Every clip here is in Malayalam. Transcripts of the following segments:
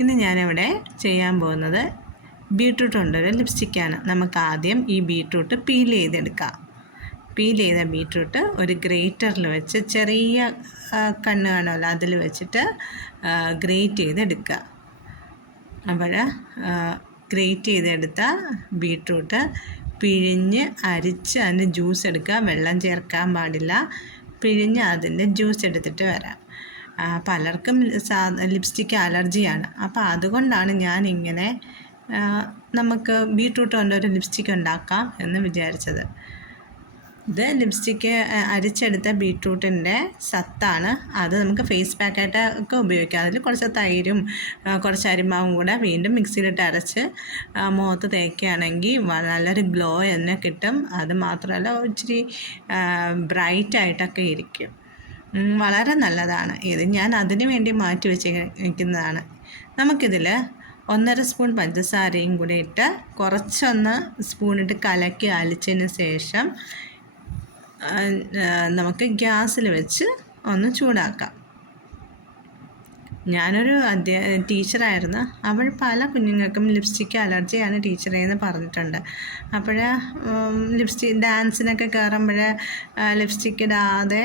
ഇന്ന് ഞാനിവിടെ ചെയ്യാൻ പോകുന്നത് ബീട്രൂട്ട് കൊണ്ടൊരു ലിപ്സ്റ്റിക്കാണ്. നമുക്ക് ആദ്യം ഈ ബീട്രൂട്ട് പീൽ ചെയ്തെടുക്കാം. പീൽ ചെയ്ത ബീട്രൂട്ട് ഒരു ഗ്രേറ്ററിൽ വെച്ച് ചെറിയ കണ്ണ് കാണുമല്ലോ അതിൽ വെച്ചിട്ട് ഗ്രേറ്റ് ചെയ്തെടുക്കുക. അപ്പോൾ ഗ്രേറ്റ് ചെയ്തെടുത്ത ബീട്രൂട്ട് പിഴിഞ്ഞ് അരിച്ച് അതിൻ്റെ ജ്യൂസ് എടുക്കുക. വെള്ളം ചേർക്കാൻ പാടില്ല. പിഴിഞ്ഞ് അതിൻ്റെ ജ്യൂസ് എടുത്തിട്ട് വരാം. പലർക്കും ലിപ്സ്റ്റിക്ക് അലർജിയാണ്. അപ്പോൾ അതുകൊണ്ടാണ് ഞാനിങ്ങനെ നമുക്ക് ബീട്രൂട്ട് കൊണ്ടൊരു ലിപ്സ്റ്റിക്ക് ഉണ്ടാക്കാം എന്ന് വിചാരിച്ചത്. ഇത് ലിപ്സ്റ്റിക്ക് അരിച്ചെടുത്ത ബീട്രൂട്ടിൻ്റെ സത്താണ്. അത് നമുക്ക് ഫേസ് പാക്കായിട്ട് ഒക്കെ ഉപയോഗിക്കാം. അതിൽ കുറച്ച് തൈരും കുറച്ച് അരിമാവും കൂടെ വീണ്ടും മിക്സിയിലിട്ട് അരച്ച് മുഖത്ത് തേക്കുകയാണെങ്കിൽ നല്ലൊരു ഗ്ലോ തന്നെ കിട്ടും. അത് മാത്രമല്ല ഇച്ചിരി ബ്രൈറ്റായിട്ടൊക്കെ ഇരിക്കും. വളരെ നല്ലതാണ് ഇത്. ഞാൻ അതിന് വേണ്ടി മാറ്റി വെച്ചിരിക്കുന്നതാണ്. നമുക്കിതിൽ 1.5 സ്പൂൺ പഞ്ചസാരയും കൂടി ഇട്ട് കുറച്ചൊന്ന് സ്പൂണിട്ട് കലക്കി അലിച്ചതിന് ശേഷം നമുക്ക് ഗ്യാസിൽ വെച്ച് ഒന്ന് ചൂടാക്കാം. ഞാനൊരു ടീച്ചറായിരുന്നു. അവൾ പല കുഞ്ഞുങ്ങൾക്കും ലിപ്സ്റ്റിക്ക് അലർജിയാണ് ടീച്ചറേ എന്ന് പറഞ്ഞിട്ടുണ്ട്. അപ്പോൾ ഡാൻസിനൊക്കെ കയറുമ്പോൾ ലിപ്സ്റ്റിക്ക് ഇടാതെ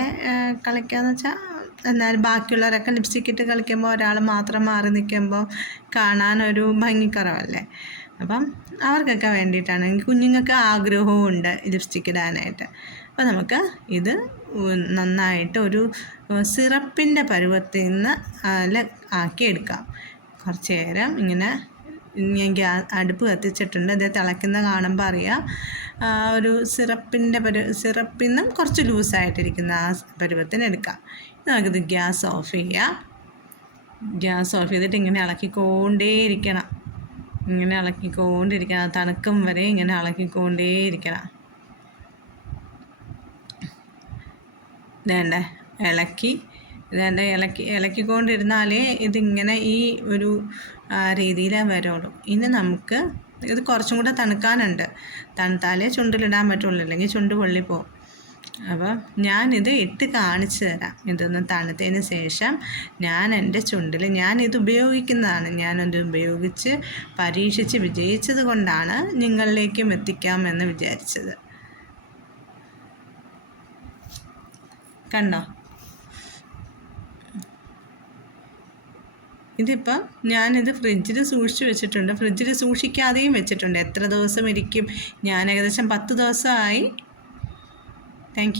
കളിക്കാമെന്ന് വെച്ചാൽ എന്നാൽ ബാക്കിയുള്ളവരൊക്കെ ലിപ്സ്റ്റിക്ക് ഇട്ട് കളിക്കുമ്പോൾ ഒരാൾ മാത്രം മാറി നിൽക്കുമ്പോൾ കാണാനൊരു ഭംഗിക്കുറവല്ലേ. അപ്പം അവർക്കൊക്കെ വേണ്ടിയിട്ടാണ്. കുഞ്ഞുങ്ങൾക്ക് ആഗ്രഹവും ഉണ്ട് ലിപ്സ്റ്റിക്ക് ഇടാനായിട്ട്. അപ്പോൾ നമുക്ക് ഇത് നന്നായിട്ട് ഒരു സിറപ്പിൻ്റെ പരുവത്തിൽ നിന്ന് ആക്കിയെടുക്കാം. കുറച്ച് നേരം ഇങ്ങനെ ഞാൻ അടുപ്പ് കത്തിച്ചിട്ടുണ്ട്. ഇത് തിളയ്ക്കുന്ന കാണുമ്പോൾ അറിയാം. ഒരു സിറപ്പിൽ നിന്നും കുറച്ച് ലൂസായിട്ടിരിക്കുന്ന ആ പരുവത്തിന് എടുക്കാം. നമുക്കിത് ഗ്യാസ് ഓഫ് ചെയ്യാം. ഗ്യാസ് ഓഫ് ചെയ്തിട്ട് ഇങ്ങനെ ഇളക്കിക്കൊണ്ടേയിരിക്കണം. തണുക്കും വരെ ഇങ്ങനെ ഇളക്കിക്കൊണ്ടേയിരിക്കണം. ഇതേണ്ട ഇളക്കിക്കൊണ്ടിരുന്നാലേ ഇതിങ്ങനെ ഈ ഒരു രീതിയിലേ വരുള്ളൂ. ഇനി നമുക്ക് ഇത് കുറച്ചും കൂടെ തണുക്കാനുണ്ട്. തണുത്താലേ ചുണ്ടിലിടാൻ പറ്റുള്ളൂ, അല്ലെങ്കിൽ ചുണ്ട് പൊള്ളിപ്പോവും. അപ്പം ഞാനിത് ഇട്ട് കാണിച്ചു തരാം. ഇതൊന്ന് തണുത്തതിന് ശേഷം ഞാൻ എൻ്റെ ചുണ്ടിൽ ഞാനിത് ഉപയോഗിക്കുന്നതാണ്. ഞാനത് ഉപയോഗിച്ച് പരീക്ഷിച്ച് വിജയിച്ചത് കൊണ്ടാണ് നിങ്ങളിലേക്കും എത്തിക്കാമെന്ന് വിചാരിച്ചത്. കണ്ടോ? ഇതിപ്പം ഞാനിത് ഫ്രിഡ്ജിൽ സൂക്ഷിച്ച് വെച്ചിട്ടുണ്ട്. ഫ്രിഡ്ജിൽ സൂക്ഷിക്കാതെയും വെച്ചിട്ടുണ്ട്. എത്ര ദിവസം ഇരിക്കും? ഞാൻ ഏകദേശം 10 ദിവസമായി. Thank you.